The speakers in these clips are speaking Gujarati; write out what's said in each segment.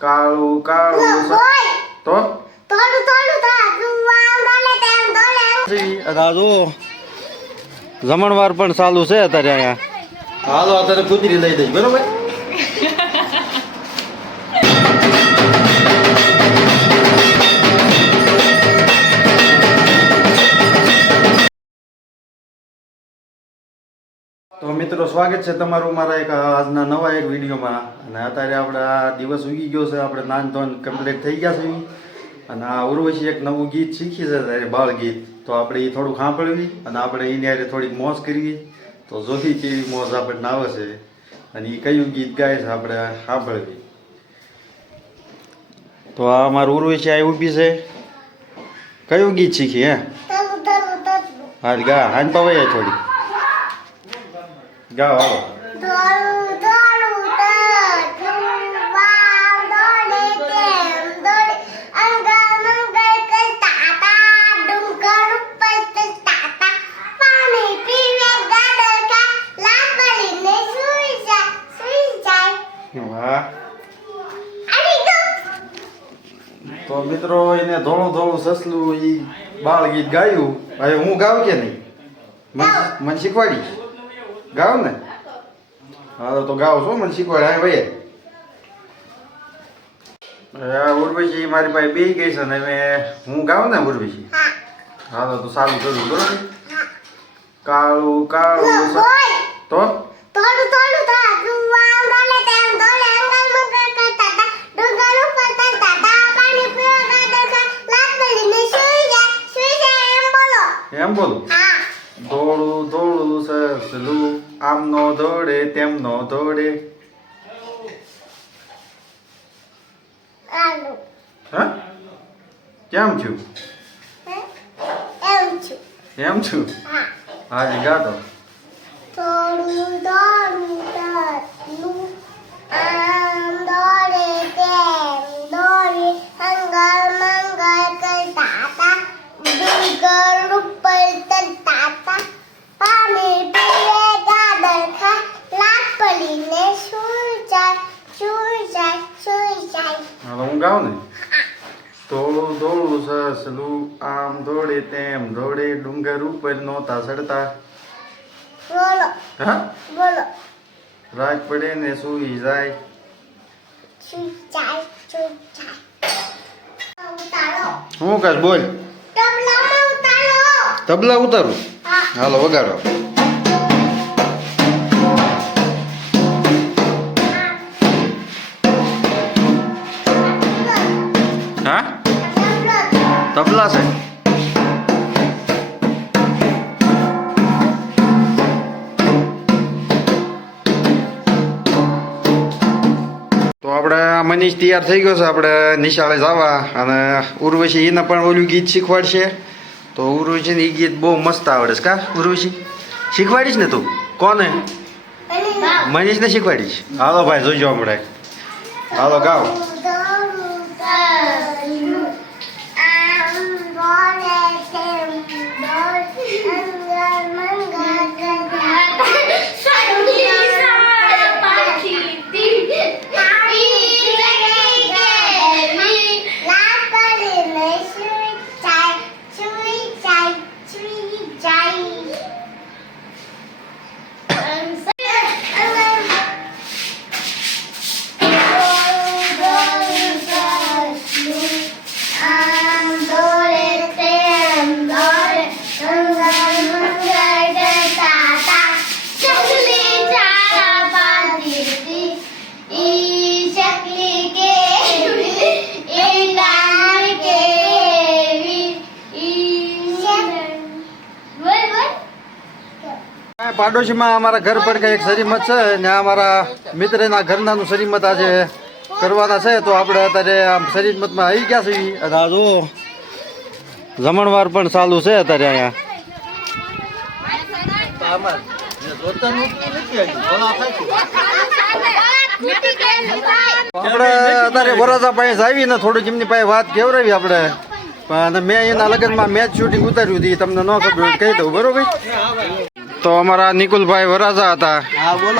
કાળું કાળું તો જમણવાર પણ ચાલુ છે અત્યારે અહીંયા. હાલો અત્યારે કુતરી લઈ દઈશ બરોબર. તો મિત્રો સ્વાગત છે તમારું મારા એક આજના નવા એક વિડીયોમાં. અને અત્યારે આપણે આ દિવસ ઉગી ગયો છે, આપણે નાન ધોન કમ્પ્લીટ થઈ ગયા છે. અને આ ઉર્વશી એક નવું ગીત શીખી છે ત્યારે બાળ ગીત, તો આપણે એ થોડું સાંભળવી અને આપણે એની હારે થોડીક મોજ કરવી. તો જોથી કેવી મોજ આપણને આવે છે અને એ કયું ગીત ગાય છે આપણે સાંભળવી. તો આ અમારું ઉર્વશી આ ઊભી છે. કયું ગીત શીખી હે? હાલ ગા હાન પવાય થોડી ગાઓ હાલો. તો મિત્રો એને ધોળું ધોળું સસલું ઈ બાળ ગીત ગાયું. હવે હું ગાઉં કે નહીં? મને શીખવાડી ગાવ ને? હા તો ગાવ છો, મને શીખવાડે. હા ભાઈ ઉર્વશી મારી પાસે બે ગઈ છે ને હું ગાવ ને ઉર્વશી. હા તો સારું કરું બરોબર. કાળું કાળું તો એમ બોલો. ધોળું ધોળું સસલું આમ નો દોડે તેમ નો દોડે. હા કેમ છું? એમ છું. હાજી ગાતો. થોડું દોડું સસલું આમ દોડે તેમ દોડે અંગલ મંગલ કરતા હતા ડુંગર ઉપર તરતા હતા પાણી પીવે ગાદર ખા લાટ પડીને સુઈ જાય સુઈ જાય સુઈ જાય. હા હું ગાઉં ને. ધોળું ધોળું સસલું આમ દોડે તેમ દોડે ડુંગર ઉપર નહોતા ચડતા. બોલો હા બોલો. રાત પડે ને સુઈ જાય. સુઈ જાય સુઈ જાય. ઉતારો હું કર બોલ. તબલામાં ઉતારો. તબલા ઉતારું? હા. હાલો વગાડો. હા તબલા છે. તો આપણે મનીષ તૈયાર થઈ ગયો છે આપણે નિશાળે જવા. અને ઉર્વશી એને પણ ઓલું ગીત શીખવાડશે. તો ઉર્વશીને એ ગીત બહુ મસ્ત આવડે છે. કા ઉર્વશી શીખવાડીશ ને તું? કોને? મનીષને શીખવાડીશ. હાલો ભાઈ જોઈજો આપણે. હાલો ગાઓ. પાડોશીમાં અમારા ઘર પર એક શરીમત છે ને અમારા મિત્રના ઘરનાનું શરીમત આજે કરવાના છે. તો આપણે અત્યારે આમ શરીમતમાં આવી ગયા છીએ. અને આ જો જમણવાર પણ ચાલુ છે અત્યારે અહીંયા. આપણે અત્યારે વરાજા પાસે આવીને થોડીક એમની પાસે વાત કેવરાવી આપણે. અને મેં એના લગ્નમાં મેચ શૂટિંગ ઉતાર્યું હતું, તમને ન ખબર હોય કહી દઉં બરોબર. તો અમારા નિકુલભાઈ વરાજા હતા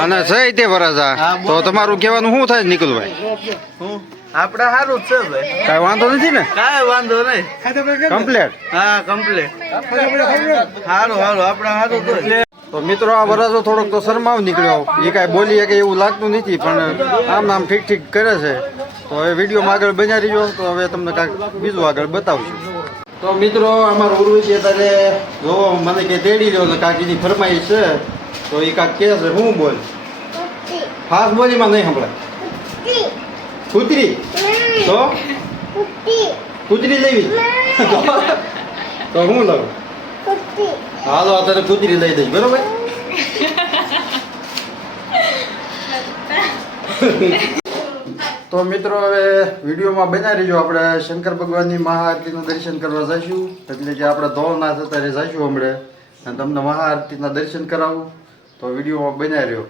અને છે તે વરાજા. તો તમારું કહેવાનું શું થાય નિકુલભાઈ? આપણે સારું જ છે ભાઈ, કાંઈ વાંધો નથી ને? કાંઈ વાંધો નહીં. કમ્પ્લેટ. હા કમ્પ્લીટ. સારું સારું આપણે સારું તો છે. તો મિત્રો આ વરસો થોડોક તો શરમાવ નીકળ્યો, એ કાંઈ બોલી કે એવું લાગતું નથી, પણ આમ ઠીક ઠીક કરે છે. તો હવે વિડીયોમાં આગળ બન્યા રહીજો, તો હવે તમને કાંઈક બીજું આગળ બતાવશું. તો મિત્રો અમારો ઉર્વશી અત્યારે જો મને કે તેડી લ્યો ને કાકીની ફરમાઈશ છે, તો એ કાંક કહે છે. હું બોલ કુત્તી ફાસ્ટ બોલીમાં નહીં સંભળાય. કુત્તી કૂતરી તો કુત્તી કૂતરી લેવી તો હું લઉં. કુત્તી હાલો અત્યારે કૂતરી લઈ દઈશ, બરોબર. તો મિત્રો હવે વિડીયોમાં બન્યા રહીજો. આપણે શંકર ભગવાનની મહાઆરતીનું દર્શન કરવા જઈશું, એટલે કે આપણે ધોળનાથ અત્યારે જઈશું હમણાં, અને તમને મહાઆરતીના દર્શન કરાવું. તો વિડીયોમાં બન્યા રહ્યો.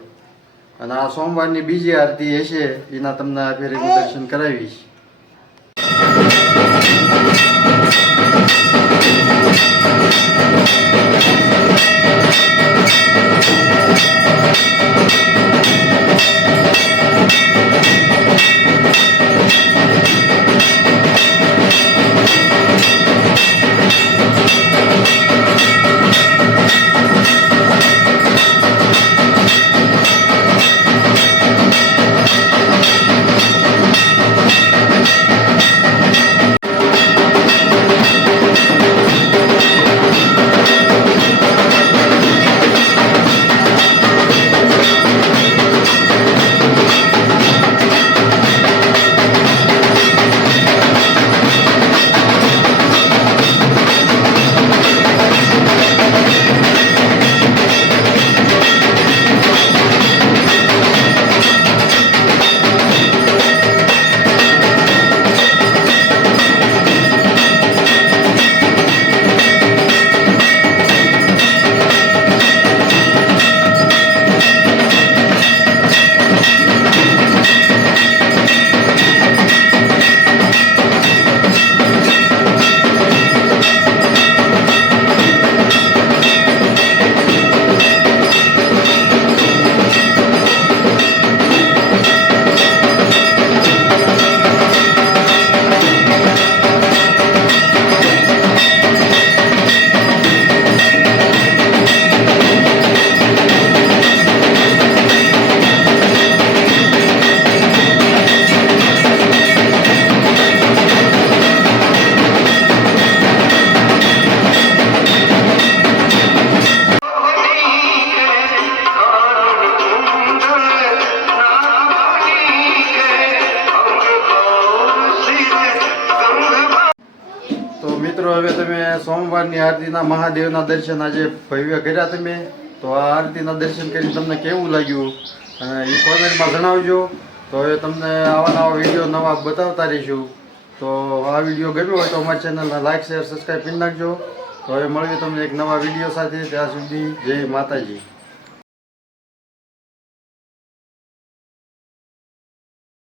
અને આ સોમવારની બીજી આરતી હશે, એના તમને આ ફેરે હું દર્શન કરાવીશ. મિત્રો હવે તમે સોમવારની આરતીના મહાદેવના દર્શન આજે ભવ્ય કર્યા તમે, તો આ આરતીના દર્શન કરીને તમને કેવું લાગ્યું અને એ કોમેન્ટમાં જણાવજો. તો હવે તમને આવા નવા વિડીયો નવા બતાવતા રહીશું. તો આ વિડીયો ગમ્યો હોય તો અમારી ચેનલને લાઈક શેર સબસ્ક્રાઈબ કરી નાખજો. તો હવે મળીએ તમને એક નવા વિડીયો સાથે. ત્યાં સુધી જય માતાજી.